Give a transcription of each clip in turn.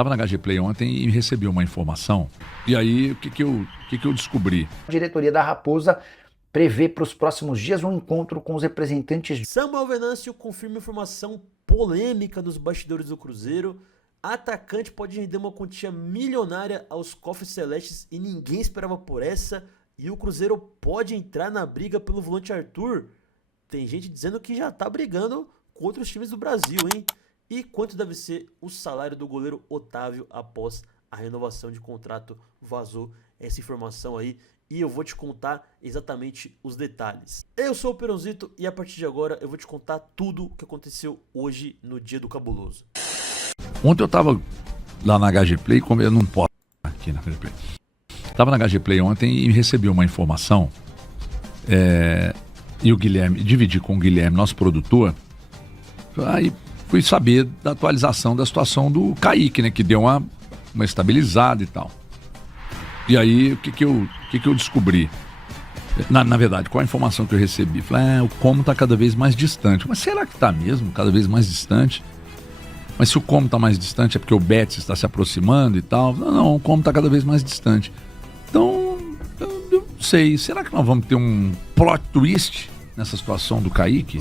Estava na HG Play ontem e recebi uma informação. E aí, o que eu descobri? A diretoria da Raposa prevê para os próximos dias um encontro com os representantes. Samuel Venâncio confirma informação polêmica nos bastidores do Cruzeiro. Atacante pode render uma quantia milionária aos cofres celestes e ninguém esperava por essa. E o Cruzeiro pode entrar na briga pelo volante Arthur. Tem gente dizendo que já tá brigando com outros times do Brasil, hein? E quanto deve ser o salário do goleiro Otávio após a renovação de contrato? Vazou essa informação aí e eu vou te contar exatamente os detalhes. Eu sou o Peronzito e a partir de agora eu vou te contar tudo o que aconteceu hoje no Dia do Cabuloso. Ontem eu tava lá na HG Play, como eu não posso aqui na HG Play. Tava na HG Play ontem e recebi uma informação. E o Guilherme, dividi com o Guilherme, nosso produtor. Aí fui saber da atualização da situação do Kaique, né? Que deu uma estabilizada e tal. E aí, o que eu descobri? Na verdade, qual a informação que eu recebi? Falei, o Como tá cada vez mais distante. Mas será que tá mesmo cada vez mais distante? Mas se o Como tá mais distante é porque o Betis está se aproximando e tal. Não, o Como tá cada vez mais distante. Então, eu não sei. Será que nós vamos ter um plot twist nessa situação do Kaique?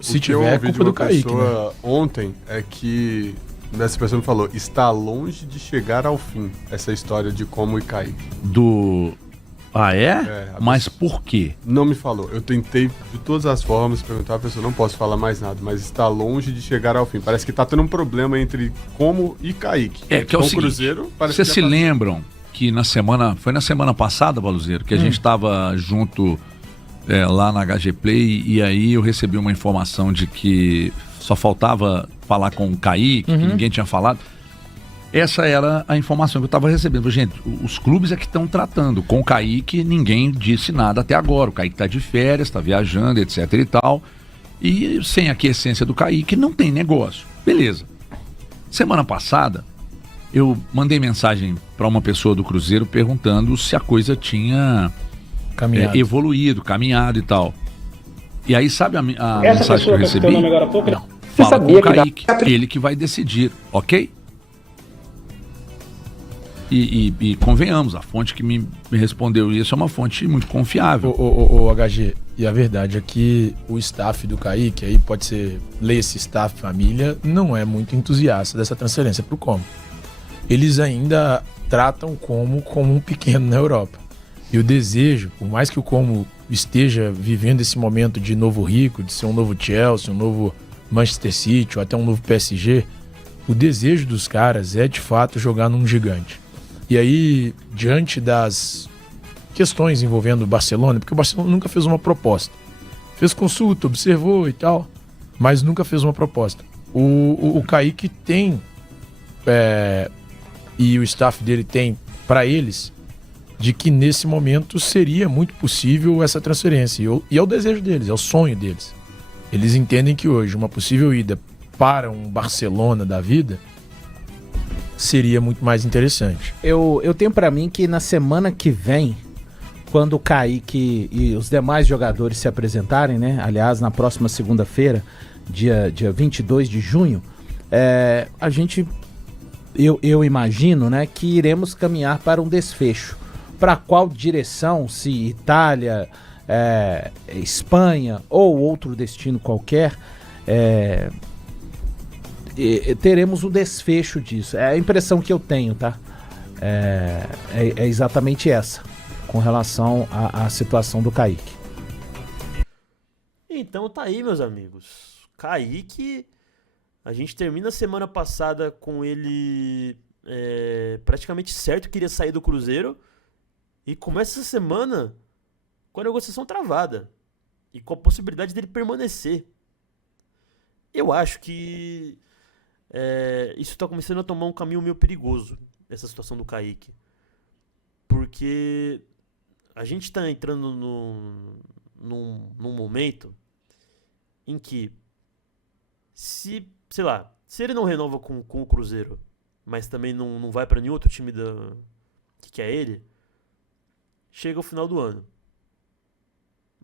Se tiver, é culpa do Kaique, né? Ontem é que essa pessoa me falou, está longe de chegar ao fim essa história de Como e Kaique. Ah, mas por quê? Não me falou. Eu tentei de todas as formas perguntar, a pessoa não posso falar mais nada, mas está longe de chegar ao fim. Parece que está tendo um problema entre Como e Kaique. Que é o seguinte, Cruzeiro, vocês se lembram que foi na semana passada, Baluzeiro, que a gente estava junto lá na HG Play e aí eu recebi uma informação de que só faltava falar com o Kaique, que ninguém tinha falado. Essa era a informação que eu estava recebendo. Gente, os clubes é que estão tratando. Com o Kaique, ninguém disse nada até agora. O Kaique está de férias, está viajando, etc e tal. E sem a aquiescência do Kaique, não tem negócio. Beleza. Semana passada, eu mandei mensagem para uma pessoa do Cruzeiro perguntando se a coisa tinha evoluído, caminhado e tal. E aí, sabe a mensagem que eu recebi? Não, fala com o Kaique, ele que vai decidir, ok? E convenhamos, a fonte que me respondeu isso é uma fonte muito confiável. O HG, e a verdade é que o staff do Kaique, aí pode ser, esse staff família, não é muito entusiasta dessa transferência pro Como. Eles ainda tratam Como um pequeno na Europa. E o desejo, por mais que o Como esteja vivendo esse momento de novo rico, de ser um novo Chelsea, um novo Manchester City ou até um novo PSG, o desejo dos caras é de fato jogar num gigante. E aí, diante das questões envolvendo o Barcelona, porque o Barcelona nunca fez uma proposta. Fez consulta, observou e tal, mas nunca fez uma proposta. O Kaique tem, e o staff dele tem para eles, de que nesse momento seria muito possível essa transferência. E é o desejo deles, é o sonho deles. Eles entendem que hoje uma possível ida para um Barcelona da vida seria muito mais interessante. Eu tenho pra mim que na semana que vem, quando o Kaique e os demais jogadores se apresentarem, né? Aliás, na próxima segunda-feira, dia 22 de junho, eu imagino, né, que iremos caminhar para um desfecho. Para qual direção, se Itália, Espanha ou outro destino qualquer, teremos um desfecho disso. É a impressão que eu tenho, tá? É exatamente essa, com relação à situação do Kaique. Então tá aí, meus amigos. Kaique, a gente termina a semana passada com ele praticamente certo que iria sair do Cruzeiro e começa essa semana com a negociação travada e com a possibilidade dele permanecer. Eu acho que isso está começando a tomar um caminho meio perigoso, essa situação do Kaique. Porque a gente está entrando num momento em que, se ele não renova com o Cruzeiro, mas também não vai para nenhum outro time que quer ele, chega o final do ano.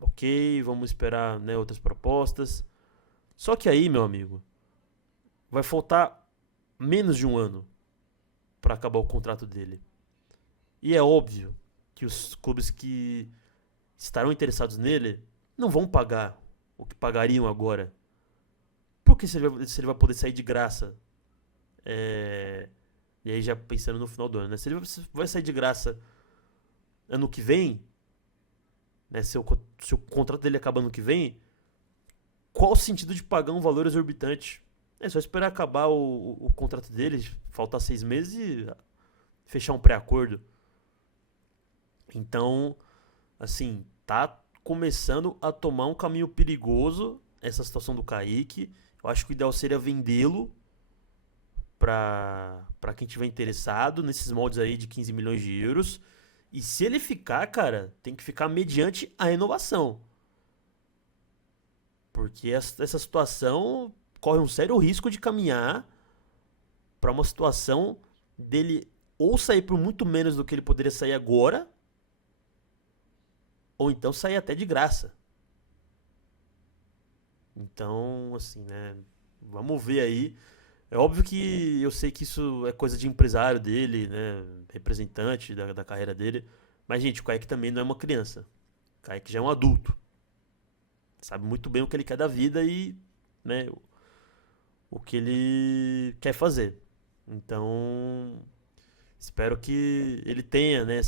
Ok, vamos esperar, né, outras propostas. Só que aí, meu amigo, vai faltar menos de um ano para acabar o contrato dele. E é óbvio que os clubes que estarão interessados nele não vão pagar o que pagariam agora. Porque se ele vai poder sair de graça, e aí já pensando no final do ano, né? Se ele vai sair de graça ano que vem, né? Se o contrato dele acaba ano que vem, qual o sentido de pagar um valor exorbitante? É só esperar acabar o contrato dele, faltar 6 meses e fechar um pré-acordo. Então, assim, tá começando a tomar um caminho perigoso essa situação do Kaique. Eu acho que o ideal seria vendê-lo para quem tiver interessado nesses moldes aí de 15 milhões de euros. E se ele ficar, cara, tem que ficar mediante a renovação. Porque essa situação corre um sério risco de caminhar para uma situação dele ou sair por muito menos do que ele poderia sair agora, ou então sair até de graça. Então, assim, né? Vamos ver aí. É óbvio que eu sei que isso é coisa de empresário dele, né? Representante da carreira dele. Mas, gente, o Kaique também não é uma criança. O Kaique já é um adulto. Sabe muito bem o que ele quer da vida e, né, o que ele quer fazer. Então, espero que ele tenha, né,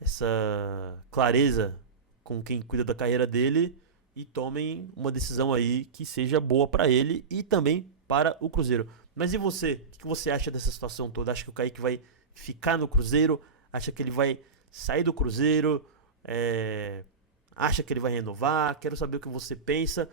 essa clareza com quem cuida da carreira dele e tomem uma decisão aí que seja boa para ele e também para o Cruzeiro. Mas e você? O que você acha dessa situação toda? Acha que o Kaique vai ficar no Cruzeiro? Acha que ele vai sair do Cruzeiro? Acha que ele vai renovar? Quero saber o que você pensa.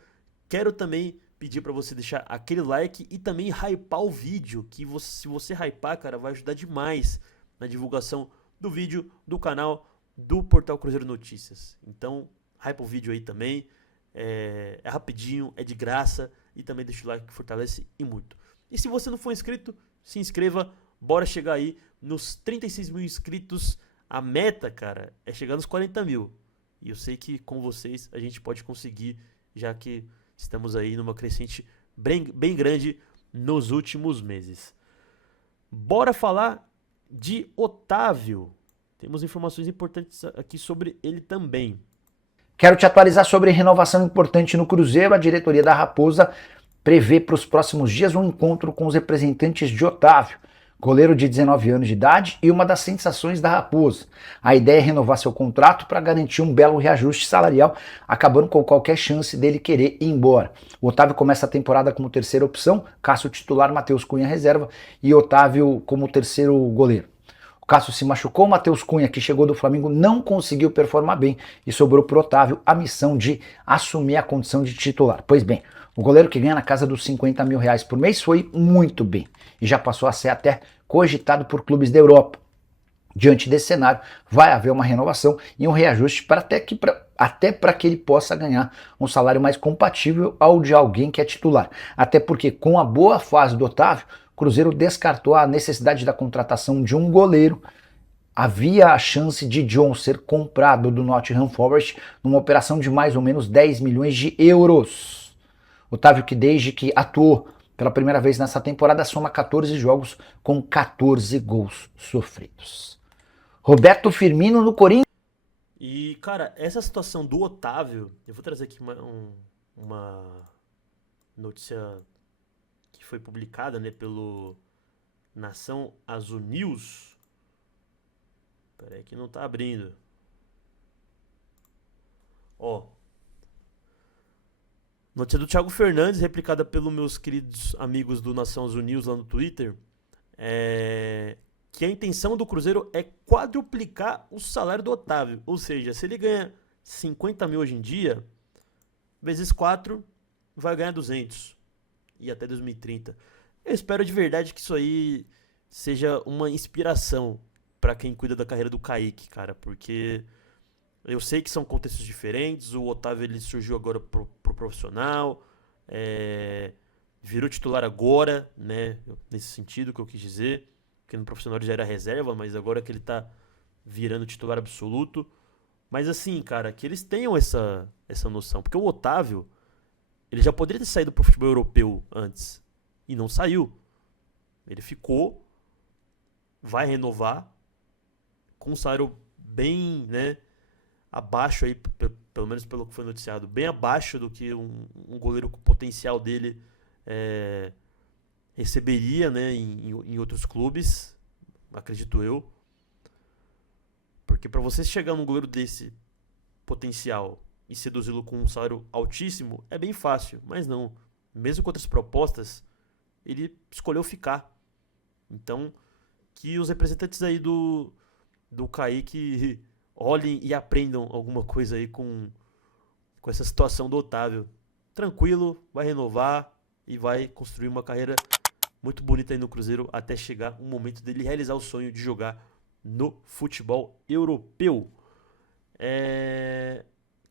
Quero também pedir para você deixar aquele like e também hypar o vídeo, que se você hypar, cara, vai ajudar demais na divulgação do vídeo, do canal, do Portal Cruzeiro Notícias. Então, hypa o vídeo aí também. É rapidinho, é de graça e também deixa o like que fortalece e muito. E se você não for inscrito, se inscreva. Bora chegar aí nos 36 mil inscritos. A meta, cara, é chegar nos 40 mil. E eu sei que com vocês a gente pode conseguir, já que estamos aí numa crescente bem grande nos últimos meses. Bora falar de Otávio. Temos informações importantes aqui sobre ele também. Quero te atualizar sobre renovação importante no Cruzeiro. A diretoria da Raposa prevê para os próximos dias um encontro com os representantes de Otávio, goleiro de 19 anos de idade e uma das sensações da Raposa. A ideia é renovar seu contrato para garantir um belo reajuste salarial, acabando com qualquer chance dele querer ir embora. O Otávio começa a temporada como terceira opção, Cássio titular, Matheus Cunha reserva e Otávio como terceiro goleiro. O Cássio se machucou, o Matheus Cunha, que chegou do Flamengo, não conseguiu performar bem e sobrou para o Otávio a missão de assumir a condição de titular. Pois bem, o goleiro que ganha na casa dos 50 mil reais por mês foi muito bem e já passou a ser até cogitado por clubes da Europa. Diante desse cenário, vai haver uma renovação e um reajuste até para que ele possa ganhar um salário mais compatível ao de alguém que é titular. Até porque, com a boa fase do Otávio, o Cruzeiro descartou a necessidade da contratação de um goleiro. Havia a chance de John ser comprado do Nottingham Forest numa operação de mais ou menos 10 milhões de euros. Otávio, que desde que atuou pela primeira vez nessa temporada, soma 14 jogos com 14 gols sofridos. Roberto Firmino no Corinthians. E, cara, essa situação do Otávio, eu vou trazer aqui uma notícia que foi publicada, né, pelo Nação Azul News. Peraí que não tá abrindo. Ó. Notícia do Thiago Fernandes, replicada pelos meus queridos amigos do Nação Azul News lá no Twitter. Que a intenção do Cruzeiro é quadruplicar o salário do Otávio. Ou seja, se ele ganha 50 mil hoje em dia, vezes 4, vai ganhar 200. E até 2030. Eu espero de verdade que isso aí seja uma inspiração para quem cuida da carreira do Kaique, cara. Porque eu sei que são contextos diferentes. O Otávio, ele surgiu agora pro profissional. Virou titular agora, né? Nesse sentido que eu quis dizer. Porque no profissional ele já era reserva, mas agora que ele tá virando titular absoluto. Mas assim, cara, que eles tenham essa noção. Porque o Otávio, ele já poderia ter saído pro futebol europeu antes. E não saiu. Ele ficou vai renovar com um salário bem, né, abaixo aí, pelo menos pelo que foi noticiado, bem abaixo do que um goleiro com o potencial dele receberia, né, em outros clubes, acredito eu. Porque para você chegar num goleiro desse potencial e seduzi-lo com um salário altíssimo, é bem fácil, mas não. Mesmo com outras propostas, ele escolheu ficar. Então, que os representantes aí do Kaique olhem e aprendam alguma coisa aí com essa situação do Otávio. Tranquilo, vai renovar e vai construir uma carreira muito bonita aí no Cruzeiro até chegar o momento dele realizar o sonho de jogar no futebol europeu.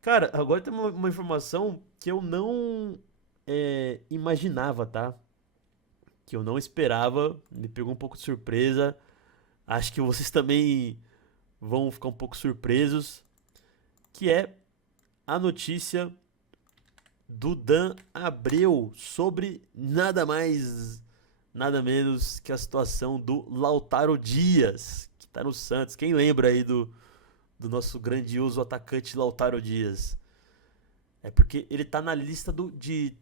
Cara, agora tem uma informação que eu não imaginava, tá? Que eu não esperava, me pegou um pouco de surpresa. Acho que vocês também vão ficar um pouco surpresos, que é a notícia do Dan Abreu sobre nada mais, nada menos que a situação do Lautaro Dias, que tá no Santos. Quem lembra aí do nosso grandioso atacante Lautaro Dias? É porque ele tá na lista de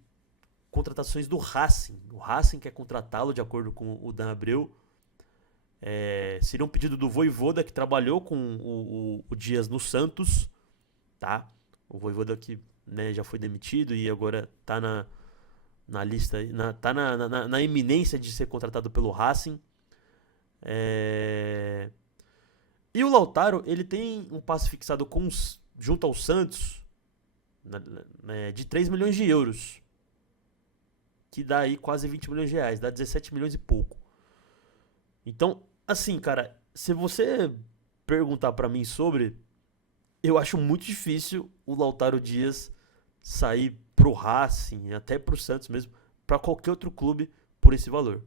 contratações do Racing. O Racing quer contratá-lo, de acordo com o Dan Abreu. Seria um pedido do Vojvoda, que trabalhou com o Dias no Santos, tá? O Vojvoda que, né, já foi demitido e agora tá na lista, tá na iminência de ser contratado pelo Racing. E o Lautaro, ele tem um passe fixado junto ao Santos de 3 milhões de euros, que dá aí quase 20 milhões de reais, dá 17 milhões e pouco. Então, assim, cara, se você perguntar pra mim sobre, eu acho muito difícil o Lautaro Dias sair pro Racing, até pro Santos mesmo, pra qualquer outro clube por esse valor.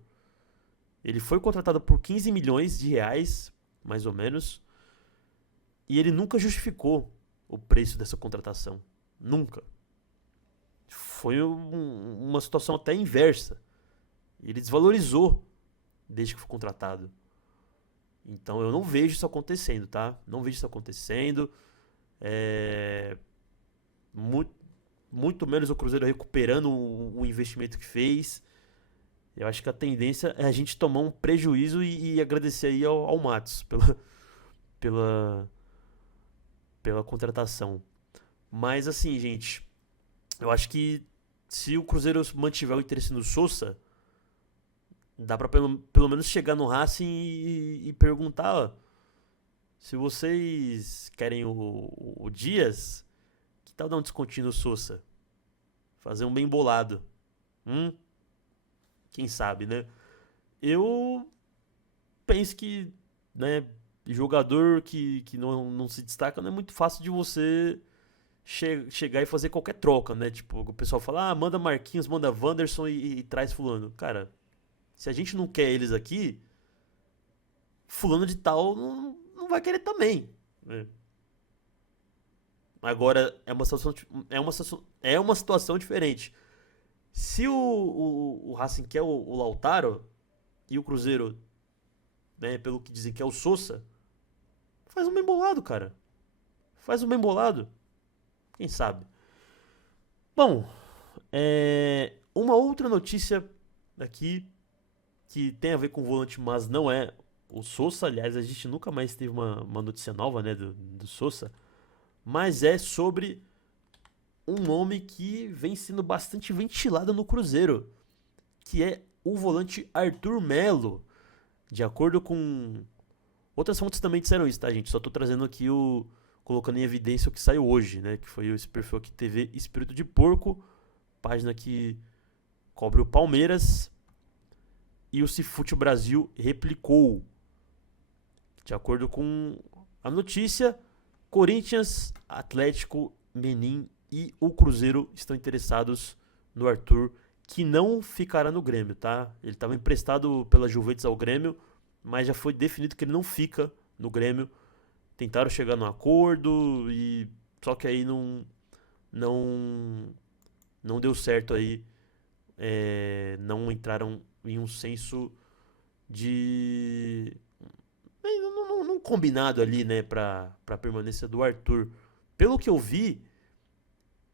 Ele foi contratado por 15 milhões de reais, mais ou menos, e ele nunca justificou o preço dessa contratação. Nunca. Foi uma situação até inversa. Ele desvalorizou desde que foi contratado. Então eu não vejo isso acontecendo, tá? Não vejo isso acontecendo. Muito menos o Cruzeiro recuperando o investimento que fez. Eu acho que a tendência é a gente tomar um prejuízo e agradecer aí ao Matos pela contratação. Mas assim, gente, eu acho que se o Cruzeiro mantiver o interesse no Sousa, dá pra pelo menos chegar no Racing e perguntar, ó, se vocês querem o Dias, que tal dar um descontinho no Sousa? Fazer um bem bolado. Quem sabe, né? Eu penso que, né, jogador que não se destaca, não é muito fácil de você chegar e fazer qualquer troca, né? Tipo, o pessoal fala, manda Marquinhos, manda Wanderson e traz fulano. Cara, se a gente não quer eles aqui, fulano de tal não vai querer também, né? Agora, é uma situação diferente. Se o Racing quer o Lautaro e o Cruzeiro, né, pelo que dizem que é o Sousa, faz um bem bolado, cara. Faz um bem bolado. Quem sabe? Bom, uma outra notícia aqui que tem a ver com o volante, mas não é o Sousa. Aliás, a gente nunca mais teve uma notícia nova, né, do Sousa. Mas é sobre um nome que vem sendo bastante ventilado no Cruzeiro, que é o volante Arthur Melo. De acordo com... outras fontes também disseram isso, tá, gente? Só tô trazendo aqui colocando em evidência o que saiu hoje, né? Que foi esse perfil aqui, TV Espírito de Porco, página que cobre o Palmeiras, e o Cifute Brasil replicou. De acordo com a notícia, Corinthians, Atlético, Menin e o Cruzeiro estão interessados no Arthur, que não ficará no Grêmio, tá? Ele estava emprestado pela Juventus ao Grêmio, mas já foi definido que ele não fica no Grêmio. Tentaram chegar num acordo, só que aí não deu certo aí. Não entraram em um senso de combinado ali, né, pra permanência do Arthur. Pelo que eu vi,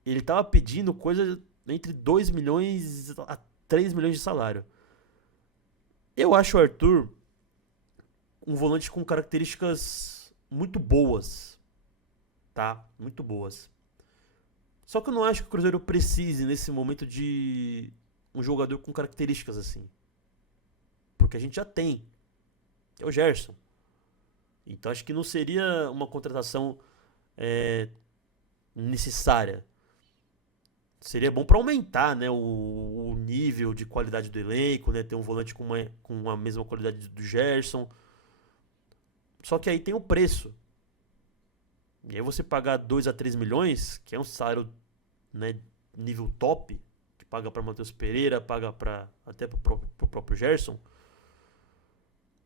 ele tava pedindo coisa entre 2 milhões a 3 milhões de salário. Eu acho o Arthur um volante com características muito boas, tá? Muito boas. Só que eu não acho que o Cruzeiro precise, nesse momento, de um jogador com características assim. Porque a gente já tem. É o Gerson. Então acho que não seria uma contratação necessária. Seria bom para aumentar, né, o nível de qualidade do elenco, né, ter um volante com a mesma qualidade do Gerson. Só que aí tem o preço. E aí você pagar 2 a 3 milhões, que é um salário, né, nível top, que paga para Matheus Pereira, paga até pro próprio Gerson,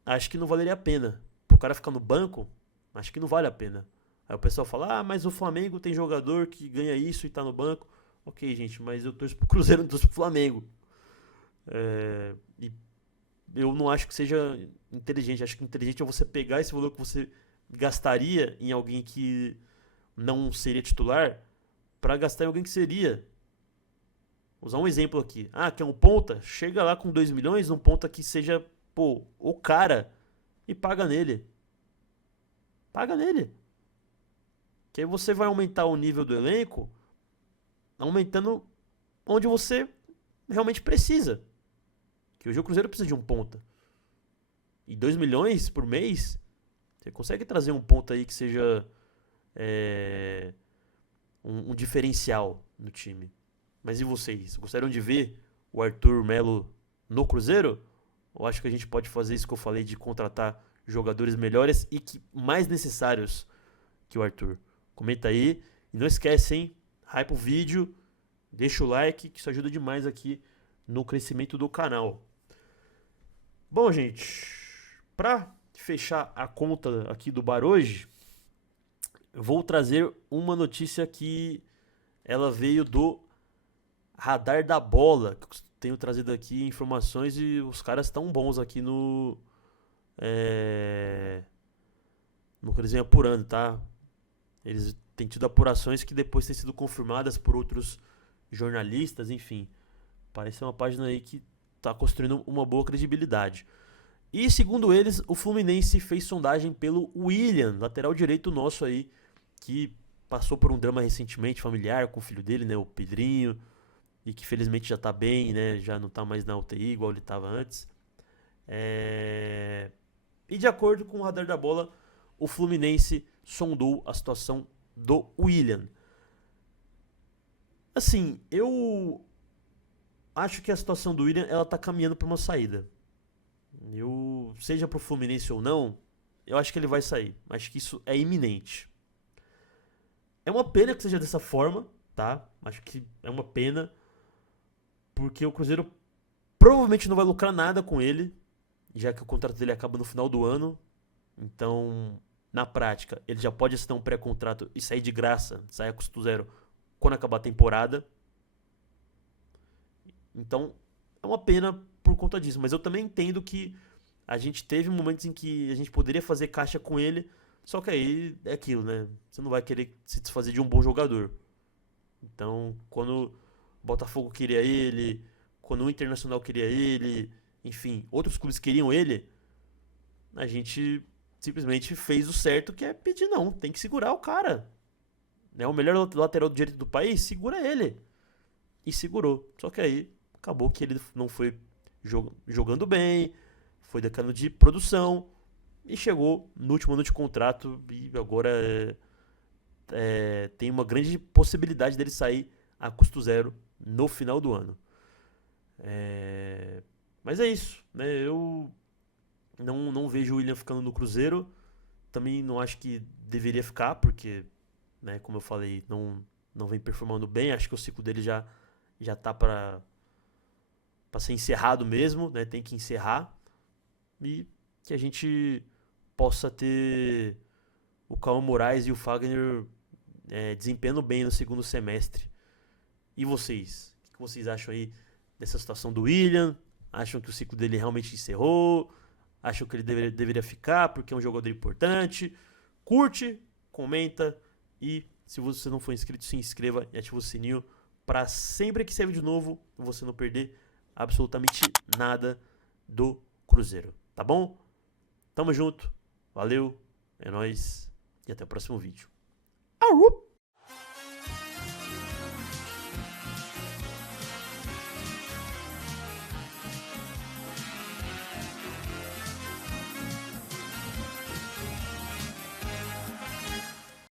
acho que não valeria a pena. Pro cara ficar no banco, acho que não vale a pena. Aí o pessoal fala, mas o Flamengo tem jogador que ganha isso e tá no banco. Ok, gente, mas eu torço pro Cruzeiro, não torço pro Flamengo. E eu não acho que seja inteligente. Acho que inteligente é você pegar esse valor que você gastaria em alguém que não seria titular para gastar em alguém que seria. Vou usar um exemplo aqui. Quer um ponta? Chega lá com 2 milhões, um ponta que seja, o cara, e paga nele. Paga nele. Que aí você vai aumentar o nível do elenco, aumentando onde você realmente precisa. Que hoje o Cruzeiro precisa de um ponta. E 2 milhões por mês, você consegue trazer um ponta aí que seja um diferencial no time. Mas e vocês? Gostariam de ver o Arthur Melo no Cruzeiro? Ou acho que a gente pode fazer isso que eu falei, de contratar jogadores melhores e mais necessários que o Arthur? Comenta aí. E não esquece, hein? Hype o vídeo, deixa o like, que isso ajuda demais aqui no crescimento do canal. Bom, gente, pra fechar a conta aqui do bar hoje, eu vou trazer uma notícia que ela veio do Radar da Bola, que eu tenho trazido aqui informações e os caras estão bons aqui no que eles vêm apurando, tá? Eles têm tido apurações que depois têm sido confirmadas por outros jornalistas, enfim. Parece uma página aí que está construindo uma boa credibilidade. E segundo eles, o Fluminense fez sondagem pelo William, lateral direito nosso aí, que passou por um drama recentemente familiar com o filho dele, né, o Pedrinho, e que felizmente já está bem, né, já não está mais na UTI igual ele estava antes. E de acordo com o Radar da Bola, o Fluminense sondou a situação do William. Assim, eu acho que a situação do William, ela tá caminhando para uma saída. Seja pro Fluminense ou não, eu acho que ele vai sair. Acho que isso é iminente. É uma pena que seja dessa forma, tá? Acho que é uma pena, porque o Cruzeiro provavelmente não vai lucrar nada com ele, já que o contrato dele acaba no final do ano. Então, na prática, ele já pode assinar um pré-contrato e sair de graça, sair a custo zero, quando acabar a temporada. Então, é uma pena por conta disso. Mas eu também entendo que a gente teve momentos em que a gente poderia fazer caixa com ele, só que aí é aquilo, né? Você não vai querer se desfazer de um bom jogador. Então, quando o Botafogo queria ele, quando o Internacional queria ele, enfim, outros clubes queriam ele, a gente simplesmente fez o certo, que é pedir não. Tem que segurar o cara. É o melhor lateral direito do país, segura ele. E segurou. Só que aí acabou que ele não foi jogando bem, foi decano de produção e chegou no último ano de contrato e agora tem uma grande possibilidade dele sair a custo zero no final do ano. Mas é isso, né? Eu não vejo o William ficando no Cruzeiro. Também não acho que deveria ficar, porque, né, como eu falei, não vem performando bem. Acho que o ciclo dele já tá para ser encerrado mesmo, né? Tem que encerrar. E que a gente possa ter o Cauã Moraes e o Fagner desempenhando bem no segundo semestre. E vocês? O que vocês acham aí dessa situação do William? Acham que o ciclo dele realmente encerrou? acham que ele deveria ficar porque é um jogador importante. Curte, comenta e se você não for inscrito, se inscreva e ative o sininho para sempre que sair de novo você não perder absolutamente nada do Cruzeiro, tá bom? Tamo junto, valeu, é nóis e até o próximo vídeo. Arru!